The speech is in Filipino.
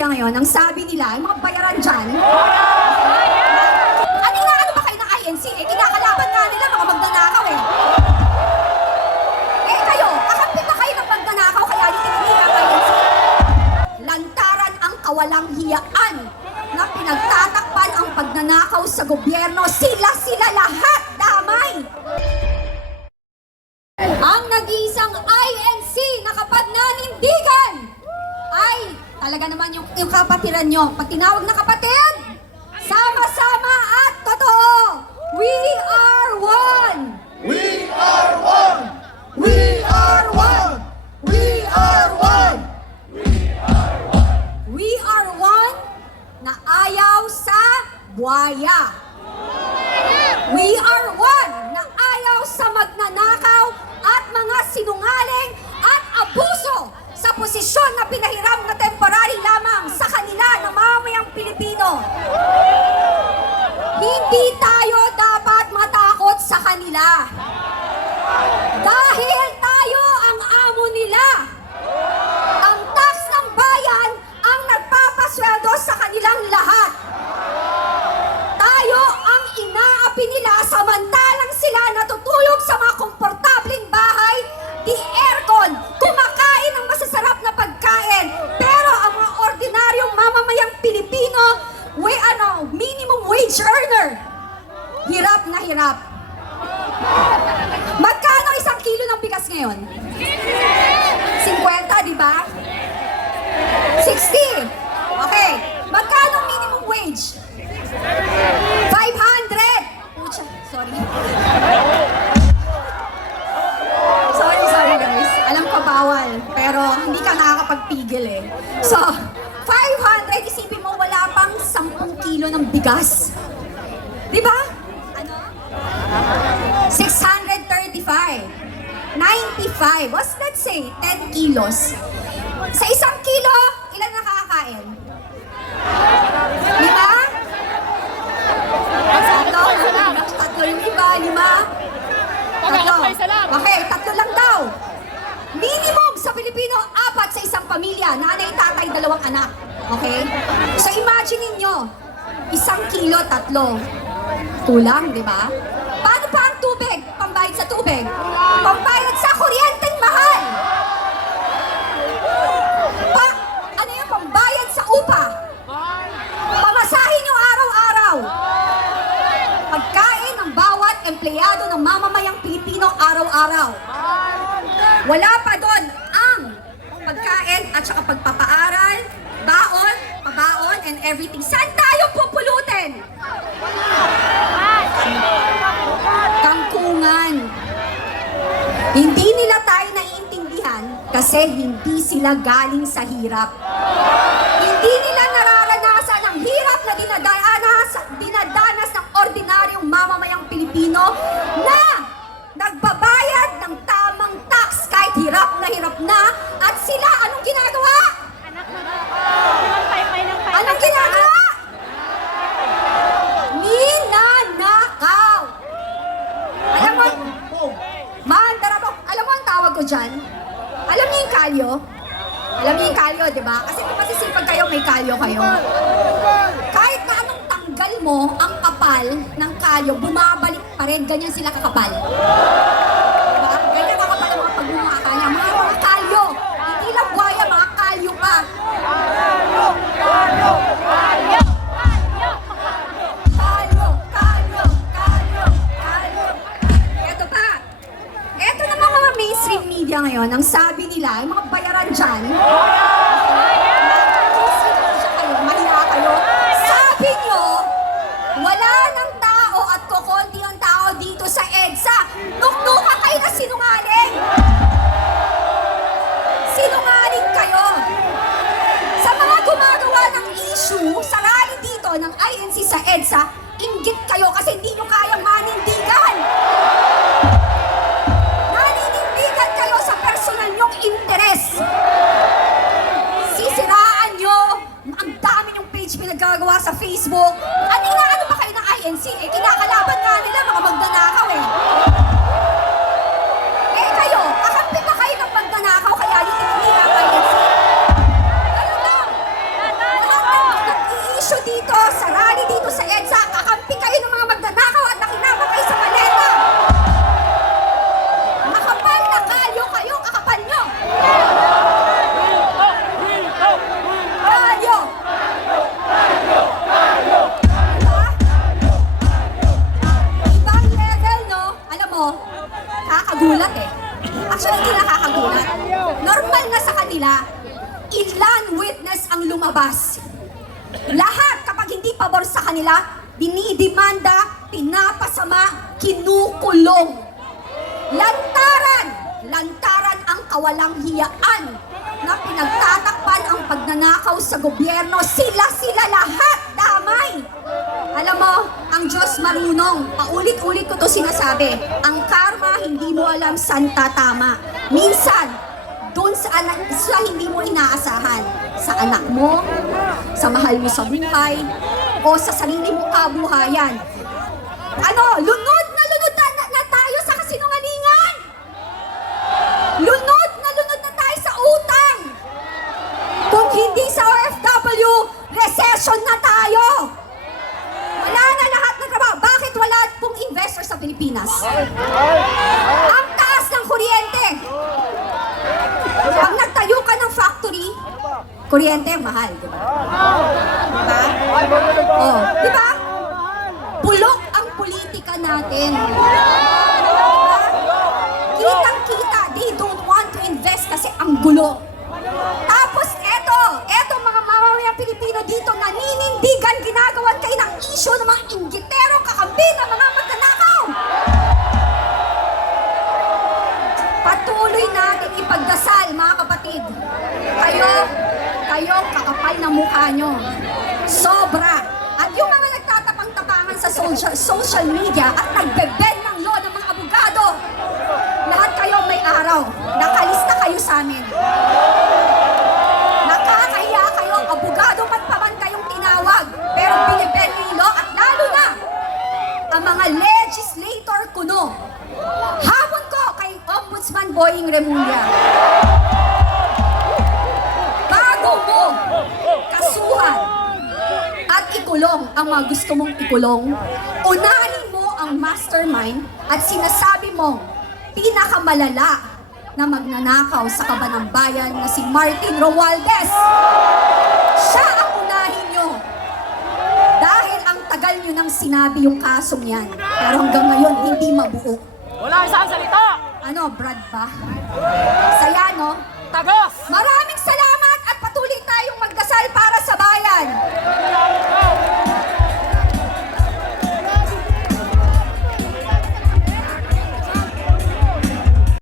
media ngayon, ang sabi nila, yung mga bayaran dyan, ano ba kayo ng INC? Eh, kinakalaban nga nila, mga magnanakaw eh. Eh kayo, kakampi pa kayo ng magnanakaw, kaya yung tinitira ng INC. Lantaran ang kawalang hiyaan na pinagtatakpan ang pagnanakaw sa gobyerno, sila lahat damay. Ang nag-iisang INC na kapag-nanindigan ay talaga naman yung kapatiran nyo. Pag tinawag na kapatid, sama-sama at totoo, we are one! We are one! We are one! We are one! We are one na ayaw sa buhaya. We are one na ayaw sa magnanakaw at mga sinungaling at abuso sa posisyon na pinahiram na temporary lamang sa kanila ng mamayang Pilipino. Hindi tayo dapat matakot sa kanila. Dahil tayo ang amo nila. Ang tax ng bayan ang nagpapasweldo sa kanilang lahat. Tayo ang inaapi nila samantalang sila natutulog sa mga komportableng bahay, di aircon, kumakain ng masasarap na pagkain. Pero ang mga ordinaryong mamamayang Pilipino, minimum wage earner, hirap na hirap. Magkano isang kilo ng bigas ngayon? 50, di ba? 60. Okay. Magkano minimum wage? 500! Pucha, sorry. Sorry guys. Alam ko bawal, pero hindi ka nakakapagpigil eh. So, 500, isipin mo wala pang 10 kilo ng bigas. Di ba? Ano? 635. 95. What's that say? 10 kilos. Sa isang kilo, ilan nakakakain? 5? Tatlo yung iba, 5? Tatlo. Okay, 3 lang daw. Minimum sa Pilipino, 4 sa isang pamilya. Nanay, tatay, 2 anak. Okay? So imagine ninyo, 1 kilo, 3. Kulang, di ba? Paano pa ang tubig? Pambayad sa tubig? Pambayad sa kuryenteng mahal? Ano yung pambayad sa upa? Pamasahin yung araw-araw. Pagkain ng bawat empleyado ng mamamayang Pilipino araw-araw. Wala pa doon ang pagkain at saka pagpapaaral, baon, pabaon, and everything. Saan tayo pupulutin? Kangkungan. Hindi nila tayo naiintindihan kasi hindi sila galing sa hirap. Hindi nila nararanasan ang hirap na dinadanas ng ordinaryong mamamayang Pilipino na nagbabayad ng tamang tax kahit hirap na at sila anong ginagawa? Anong ginagawa? Ninanakaw. Alam mo, alam mo ang tawag ko dyan? Alam niyo yung kalyo? Alam niyo yung kalyo, di ba? Kasi kung masisipag kayo, may kalyo kayo. Kahit na anong tanggal mo, ang kapal ng kalyo, bumabalik pa rin. Ganyan sila kakapal. Diba? Ganyan kakapal ang mga pagmumaka niya. Mga kalyo. Hindi lang buhaya, mga kalyo pa. Kalyo! Eto pa. Eto na mga mainstream media ngayon, ang sabi nila, yung mga bayaran dyan, mahiya kayo. Sabi nyo, wala ng tao at kukunti ang tao dito sa EDSA. Nuknuka kayo na sinungaling. Sinungaling kayo. Sa mga gumagawa ng issue sa rally dito ng INC sa EDSA, inggit kayo kasi hindi nyo kayang manindigan. Naninindigan kayo sa personal nyong interes. Sisiraan nyo ang dami nyong page pinagagawa sa Facebook. Ano ba kayo ng INC? Eh, kinakalaban nga nila, mga magnanakaw eh. Eh kayo, kakampi pa kayo ng magnanakaw, kaya yung tinitira ng INC. Ano lang? ilan witness ang lumabas. Lahat kapag hindi pabor sa kanila, dinidimanda, pinapasama, kinukulong. Lantaran ang kawalang hiyaan na pinagtatakpan ang pagnanakaw sa gobyerno. Sila lahat damay. Alam mo, ang Diyos marunong. Paulit-ulit ko to sinasabi. Ang karma, hindi mo alam saan tatama. Minsan, doon sa hindi mo inaasahan. Sa anak mo, sa mahal mo sa buhay, o sa sarili mong kabuhayan. Lunod na tayo sa kasinungalingan! Lunod na tayo sa utang! Kung hindi sa OFW, recession na tayo! Wala na lahat ng trabaho. Bakit wala pong investor sa Pilipinas? Ang taas ng kuryente! Pag nagtayo ka ng factory, kuryente, mahal, di ba? Di ba? Bulok ang politika natin. Kitang-kita, they don't want to invest kasi ang gulo. Tapos eto mga mamamayang Pilipino dito, naninindigan, ginagawan kayo ng issue ng mga inggitero, kakampi ng mga magnanakaw. Patuloy natin ipagdasal, mga kapatid. Kayo, kakapal na mukha nyo. Sobra. At yung mga nagtatapang-tapangan sa social media at nagbe-bend ng law ng mga abogado, lahat kayo may araw. Nakalista kayo sa amin. Nakakahiya kayo, abogado man pa man kayong tinawag, pero binibend nyo yung law at lalo na ang mga legislator kuno. Hamon ko kay Ombudsman Boying Remulla. Bago mo kasuhan at ikulong ang mga gusto mong ikulong, unahin mo ang mastermind at sinasabi mo pinakamalala na magnanakaw sa kabanang bayan na si Martin Romualdez. Siya ang unahin nyo. Dahil ang tagal nyo nang sinabi yung kasong yan. Pero hanggang ngayon, hindi mabuo. Wala isang salita! Brad ba? Saya, no? Tagos! Marami